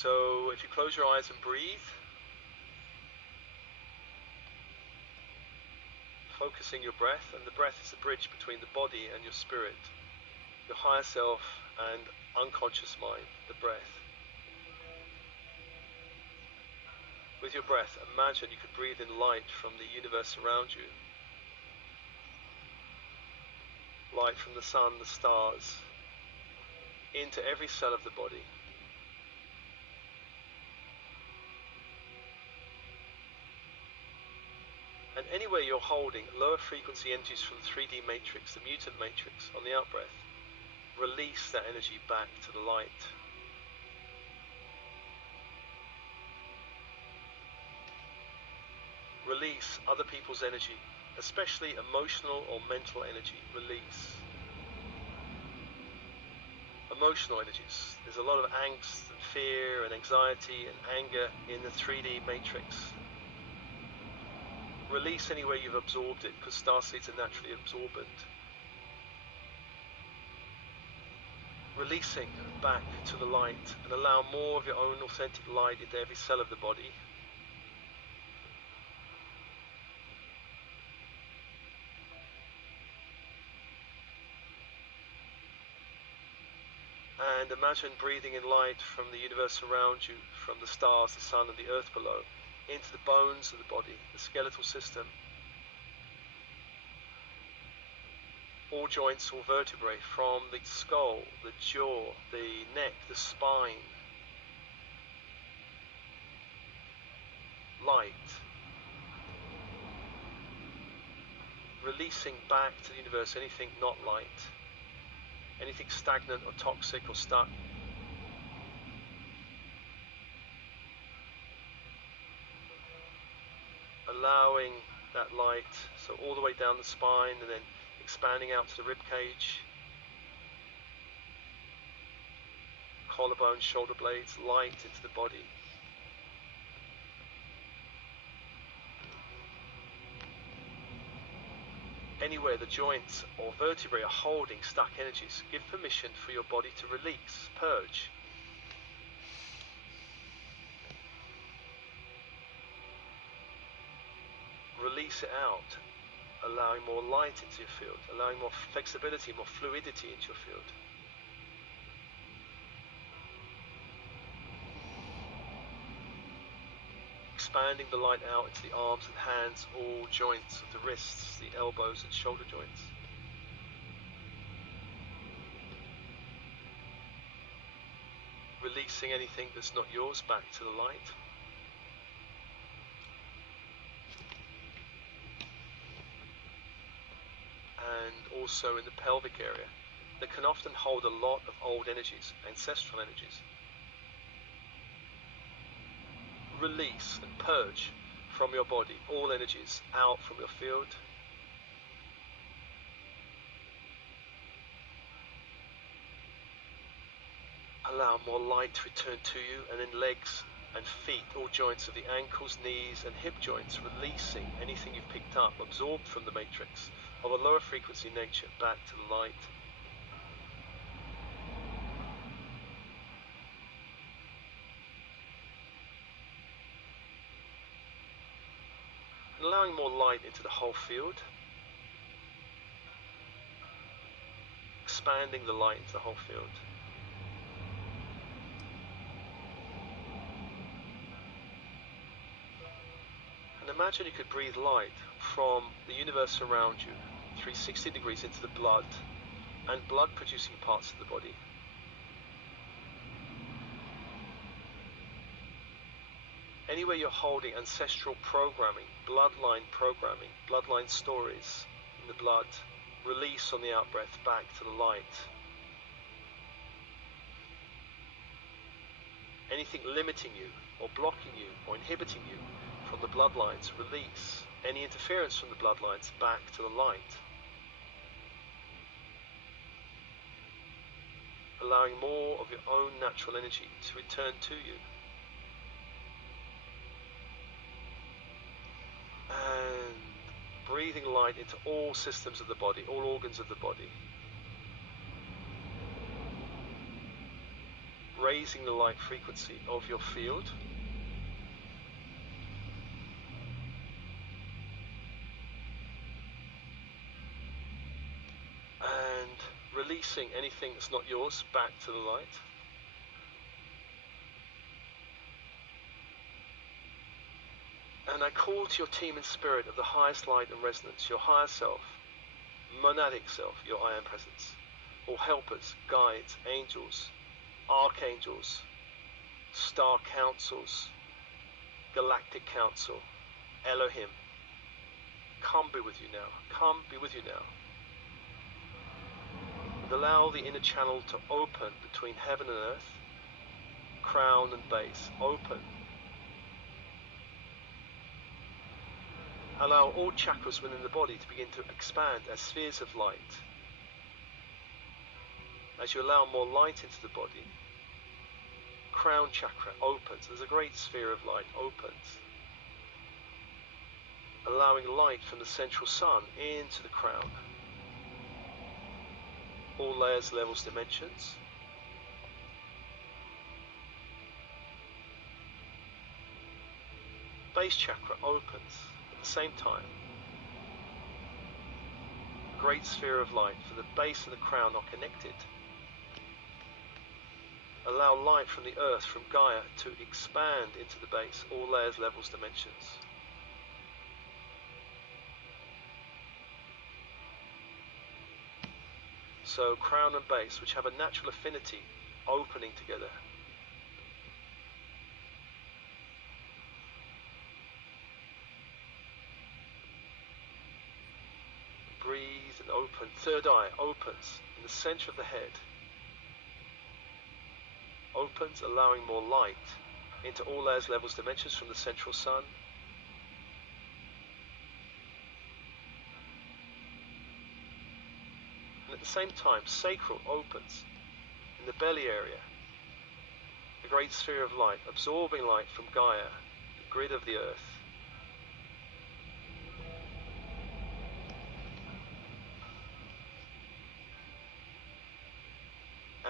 So if you close your eyes and breathe, focusing your breath, and the breath is the bridge between the body and your spirit, your higher self and unconscious mind, the breath. With your breath, imagine you could breathe in light from the universe around you. Light from the sun, the stars, into every cell of the body. And anywhere you're holding lower frequency energies from the 3D matrix, the mutant matrix, on the out-breath, release that energy back to the light. Release other people's energy, especially emotional or mental energy. Release. Emotional energies. There's a lot of angst and fear and anxiety and anger in the 3D matrix. Release anywhere you've absorbed it, because starseeds are naturally absorbent. Releasing back to the light, and allow more of your own authentic light into every cell of the body. And imagine breathing in light from the universe around you, from the stars, the sun and the earth below, into the bones of the body, the skeletal system. All joints, all vertebrae, from the skull, the jaw, the neck, the spine. Light. Releasing back to the universe anything not light. Anything stagnant or toxic or stuck. Allowing that light, so all the way down the spine and then expanding out to the rib cage, collarbones, shoulder blades, light into the body. Anywhere the joints or vertebrae are holding stuck energies, give permission for your body to release, purge. Release it out, allowing more light into your field, allowing more flexibility, more fluidity into your field. Expanding the light out into the arms and hands, all joints of the wrists, the elbows and shoulder joints. Releasing anything that's not yours back to the light. And also in the pelvic area, that can often hold a lot of old energies, ancestral energies. Release and purge from your body all energies out from your field. Allow more light to return to you, and then legs and feet, all joints of the ankles, knees and hip joints, releasing anything you've picked up, absorbed from the matrix of a lower frequency nature back to the light. And allowing more light into the whole field, expanding the light into the whole field. And imagine you could breathe light from the universe around you, 360 degrees into the blood and blood producing parts of the body. Anywhere you're holding ancestral programming, bloodline stories in the blood, release on the out-breath back to the light. Anything limiting you or blocking you or inhibiting you from the bloodlines, release. Any interference from the bloodlines back to the light. Allowing more of your own natural energy to return to you. And breathing light into all systems of the body, all organs of the body. raising the light frequency of your field. And releasing anything that's not yours back to the light. And I call to your team in spirit of the highest light and resonance, your higher self, monadic self, your I Am Presence, all helpers, guides, angels, archangels, star councils, galactic council, Elohim. Come be with you now. Come be with you now. And allow the inner channel to open between heaven and earth, crown and base. Open. Allow all chakras within the body to begin to expand as spheres of light. As you allow more light into the body, crown chakra opens. There's a great sphere of light opens, allowing light from the central sun into the crown. All layers, levels, dimensions. Base chakra opens at the same time. Great sphere of light, for the base and the crown are connected. Allow light from the earth, from Gaia, to expand into the base, all layers, levels, dimensions. So crown and base, which have a natural affinity, opening together. Breathe and open. Third eye opens in the center of the head. Opens, allowing more light into all layers, levels, dimensions from the central sun. And at the same time, sacral opens in the belly area. A great sphere of light, absorbing light from Gaia, the grid of the earth.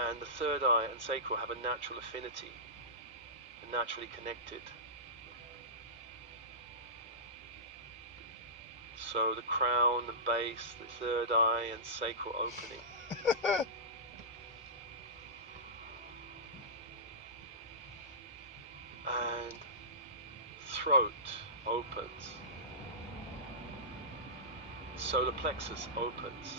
And the third eye and sacral have a natural affinity, and naturally connected. So the crown, the base, the third eye and sacral opening. And throat opens. Solar plexus opens.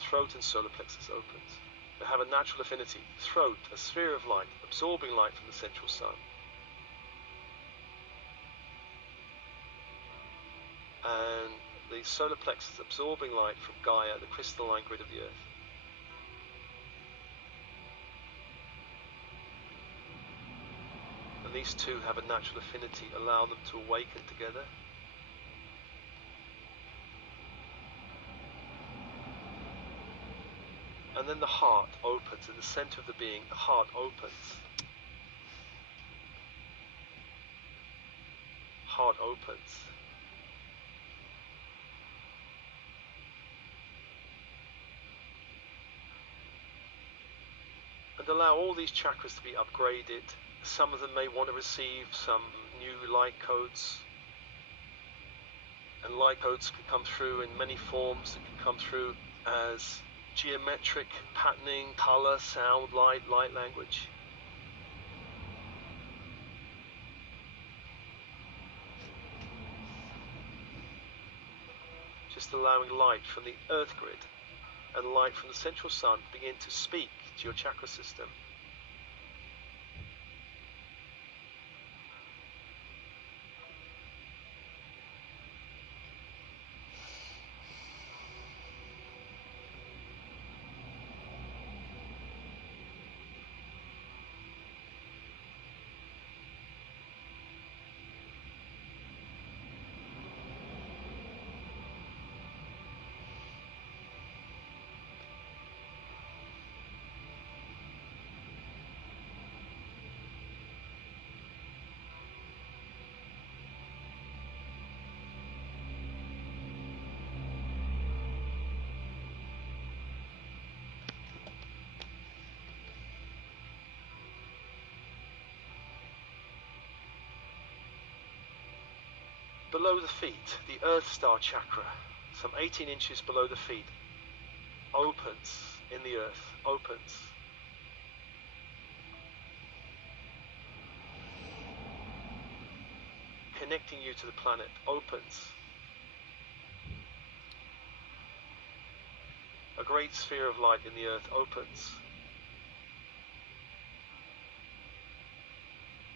Throat and solar plexus opens. They have a natural affinity. Throat, a sphere of light, absorbing light from the central sun. And the solar plexus absorbing light from Gaia, the crystalline grid of the earth. And these two have a natural affinity, allow them to awaken together. And then the heart opens, in the center of the being, the heart opens. Heart opens. And allow all these chakras to be upgraded. Some of them may want to receive some new light codes. And light codes can come through in many forms. It can come through as geometric patterning, color, sound, light language. Just allowing light from the earth grid and light from the central sun begin to speak to your chakra system. Below the feet, the Earth Star chakra, some 18 inches below the feet, opens in the earth, opens. Connecting you to the planet, opens. A great sphere of light in the earth opens.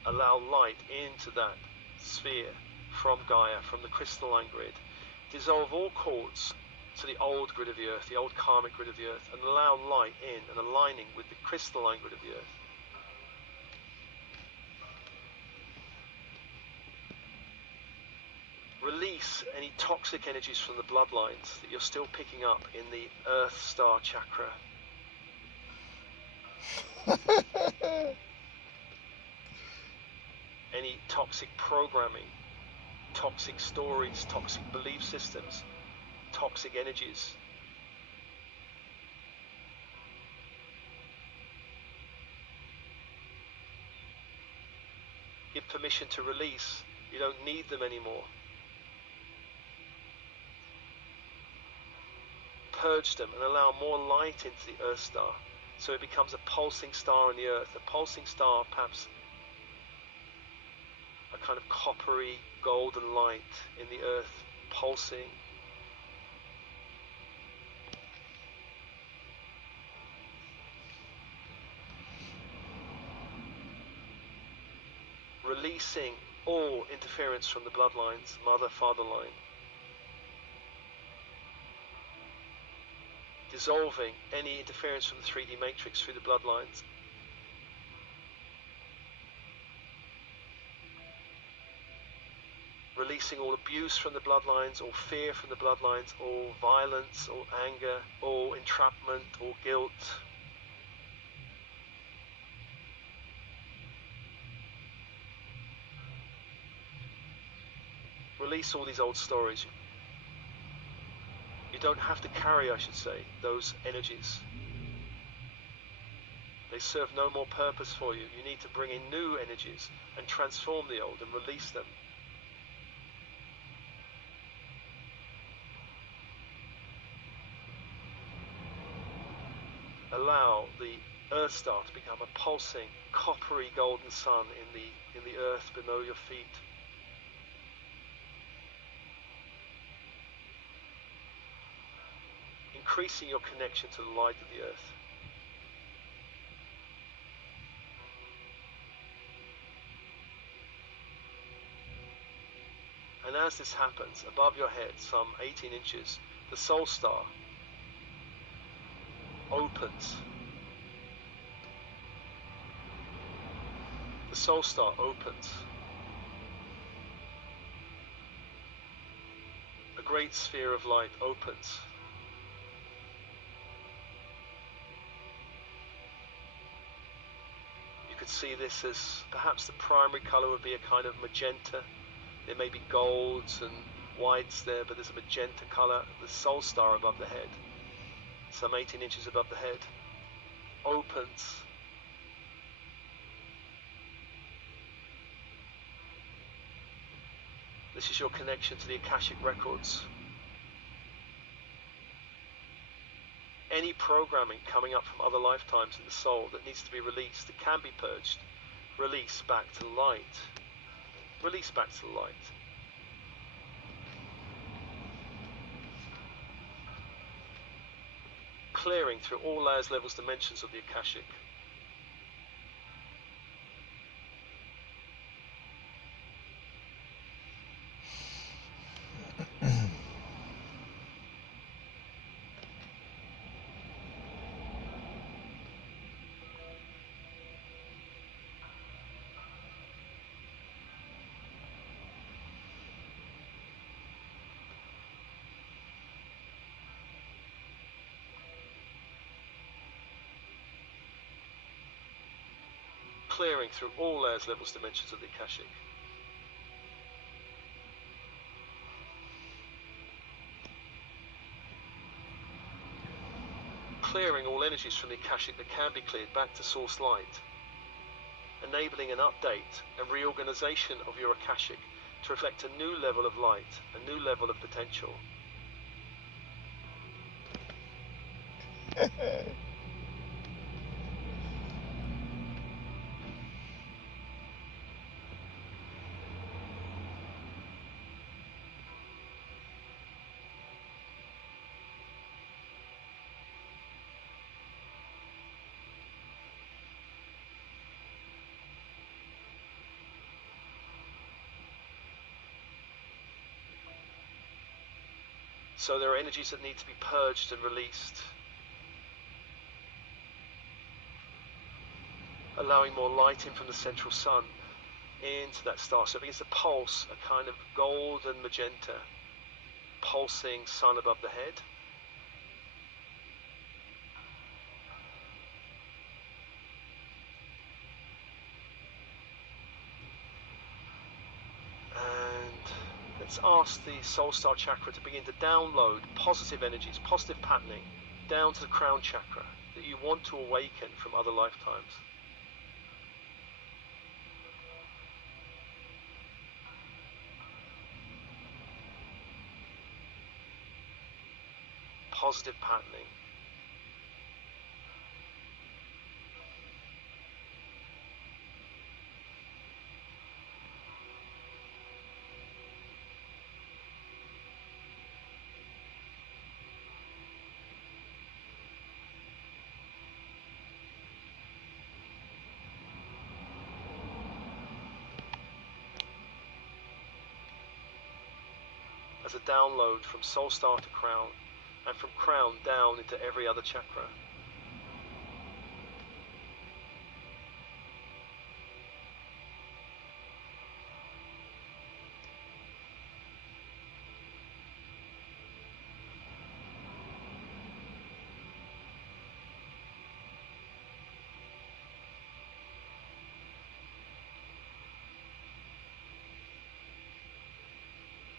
Allow light into that sphere from Gaia, from the crystalline grid. Dissolve all cords to the old grid of the earth, the old karmic grid of the earth, and allow light in and aligning with the crystalline grid of the earth. Release any toxic energies from the bloodlines that you're still picking up in the Earth Star chakra. Any toxic programming, toxic stories, toxic belief systems, toxic energies. Give permission to release. You don't need them anymore. Purge them and allow more light into the Earth Star, so it becomes a pulsing star in the earth, a pulsing star, perhaps a kind of coppery golden light in the earth, pulsing. Releasing all interference from the bloodlines, mother-father line. Dissolving any interference from the 3D matrix through the bloodlines. Releasing all abuse from the bloodlines, all fear from the bloodlines, all violence, all anger, all entrapment, all guilt. Release all these old stories. You don't have to carry, I should say, those energies. They serve no more purpose for you. You need to bring in new energies and transform the old and release them. Allow the Earth Star to become a pulsing, coppery golden sun in the earth below your feet. Increasing your connection to the light of the earth. And as this happens, above your head, some 18 inches, the Soul Star opens. The Soul Star opens. A great sphere of light opens. You could see this as perhaps the primary color would be a kind of magenta. There may be golds and whites there, but there's a magenta color. The Soul Star above the head, some 18 inches above the head, opens. This is your connection to the Akashic records. Any programming coming up from other lifetimes in the soul that needs to be released, that can be purged, release back to light. Release back to the light. Clearing through all layers, levels, dimensions of the Akashic. Clearing through all layers, levels, dimensions of the Akashic. Clearing all energies from the Akashic that can be cleared back to source light. Enabling an update and reorganization of your Akashic to reflect a new level of light, a new level of potential. So there are energies that need to be purged and released, allowing more light in from the central sun into that star. So it begins to pulse, a kind of golden magenta, pulsing sun above the head. Let's ask the soul star chakra to begin to download positive energies, positive patterning down to the crown chakra that you want to awaken from other lifetimes. Positive patterning. As a download from soul star to crown, and from crown down into every other chakra.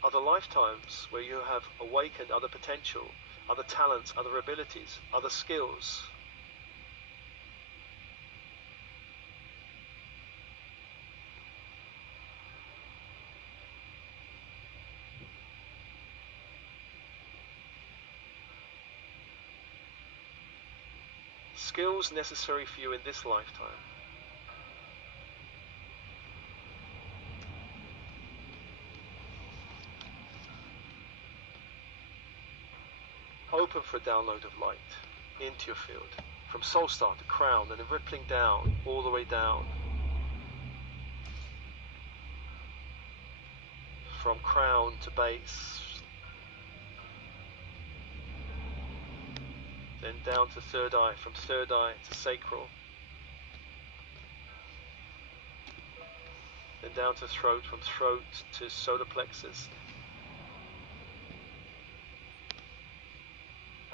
Other lifetimes where you have awakened other potential, other talents, other abilities, other skills. Skills necessary for you in this lifetime. Open for a download of light into your field, from soul star to crown, and then rippling down, all the way down. From crown to base, then down to third eye, from third eye to sacral, then down to throat, from throat to solar plexus,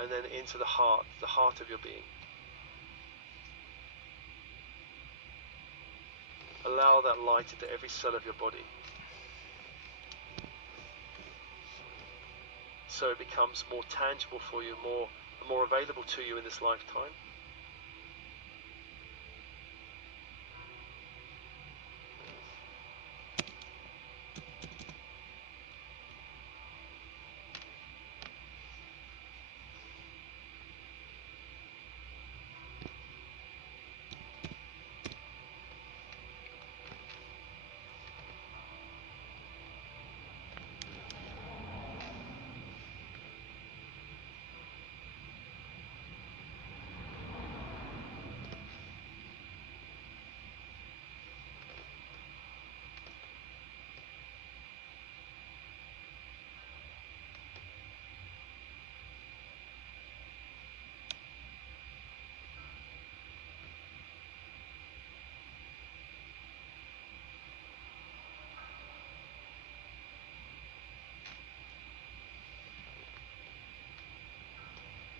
and then into the heart of your being. Allow that light into every cell of your body, so it becomes more tangible for you, more available to you in this lifetime.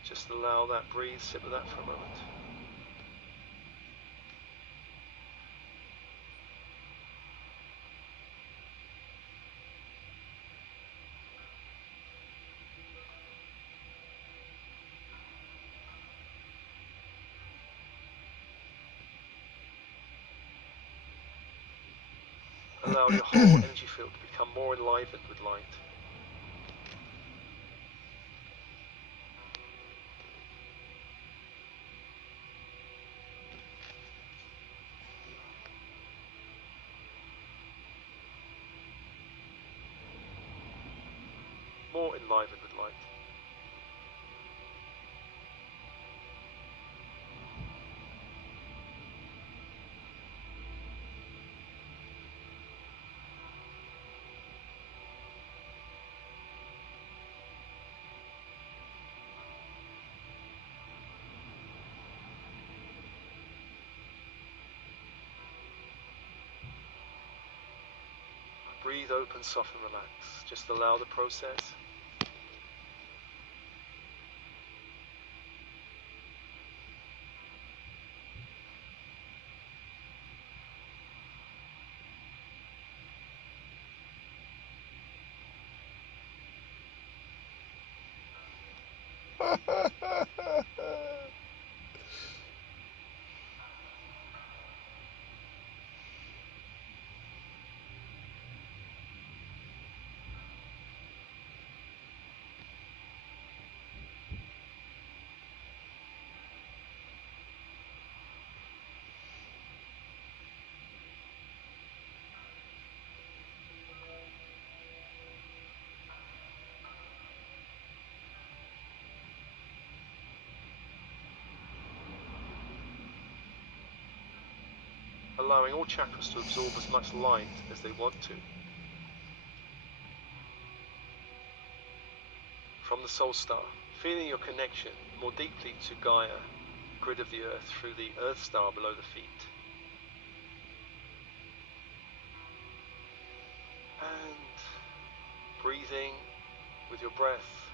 Just allow that, breathe, sit with that for a moment. Allow your whole energy field to become become more enlivened with light. More enlivened with light. Breathe, open, soften, relax. Just allow the process. Allowing all chakras to absorb as much light as they want to. From the soul star, feeling your connection more deeply to Gaia, grid of the earth, through the earth star below the feet. And breathing with your breath,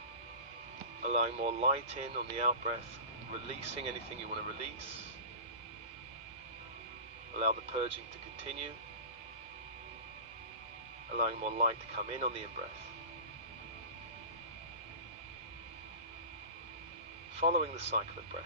allowing more light in on the out breath, releasing anything you want to release. Allow the purging to continue, allowing more light to come in on the in-breath. Following the cycle of breath.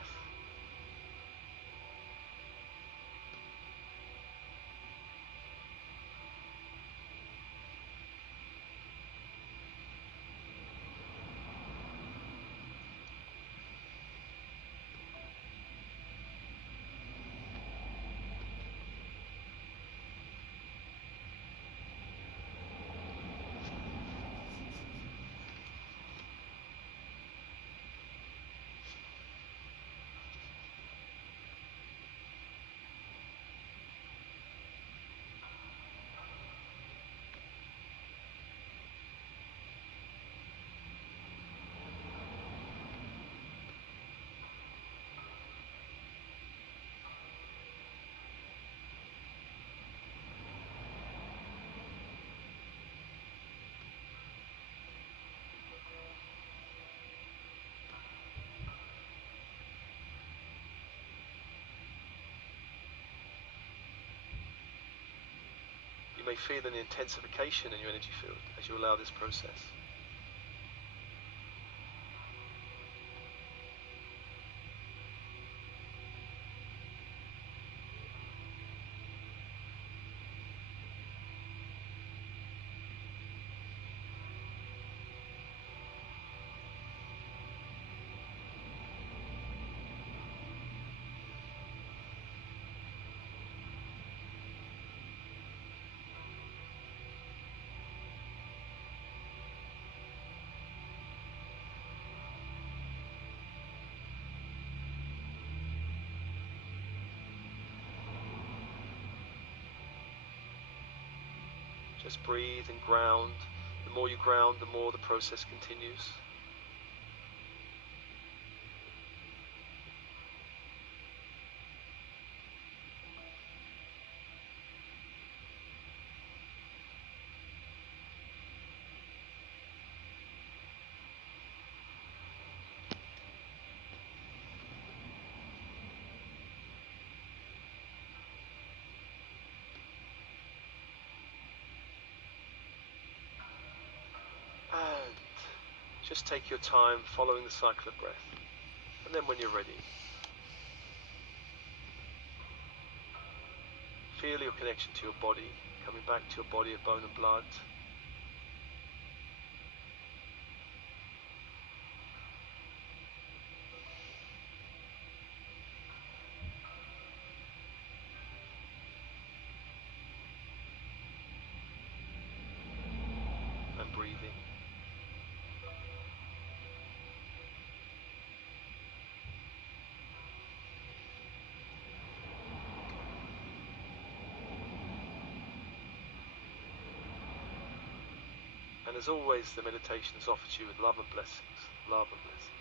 You may feel an intensification in your energy field as you allow this process. Just breathe and ground. The more you ground, the more the process continues. And just take your time following the cycle of breath. And then when you're ready, feel your connection to your body, coming back to your body of bone and blood, as always, the meditation is offered to you with love and blessings. Love and blessings.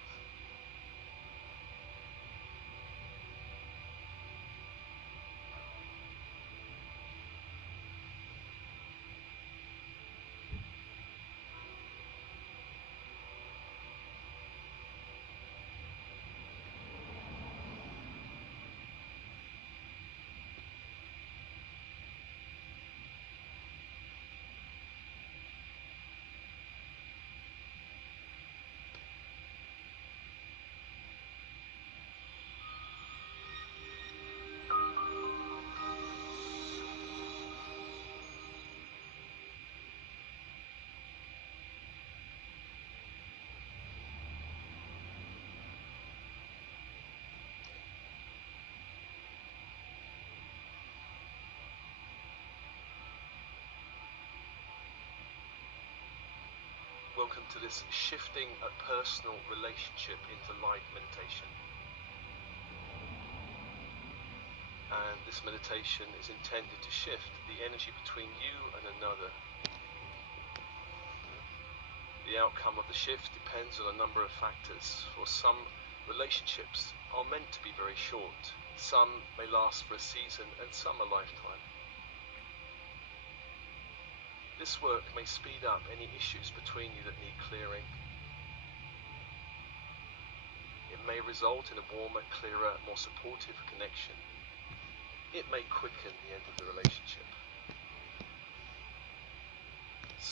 Welcome to this shifting a personal relationship into light meditation. And this meditation is intended to shift the energy between you and another. The outcome of the shift depends on a number of factors. For some, relationships are meant to be very short. Some may last for a season and some a lifetime. This work may speed up any issues between you that need clearing. It may result in a warmer, clearer, more supportive connection. It may quicken the end of the relationship.